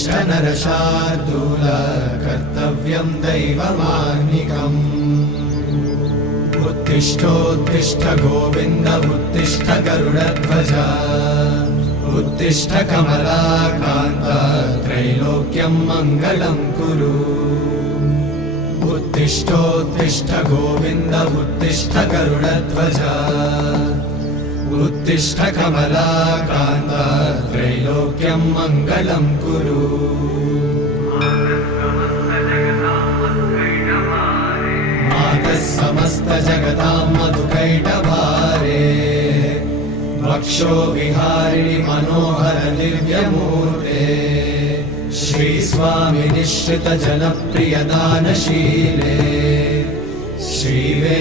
उत्तिष्ठ नरशार्दूल कर्तव्यं दैवमाह्निकम् उत्तिष्ठोत्तिष्ठ गोविन्द उत्तिष्ठ गरुडध्वज उत्तिष्ठ कमलाकान्त त्रैलोक्यं मङ्गलं कुरु उत्तिष्ठोत्तिष्ठ गोविन्द उत्तिष्ठ गरुडध्वज उत्तिष्ठ कमलाकान्त त्रैलोक्यं मङ्गलं कुरु मातः समस्त जगतां मधुकैटभारे वक्षो विहारिणि मनोहर दिव्यमूर्ते श्रीस्वामि निश्रित जनप्रिय दानशीले श्रीवे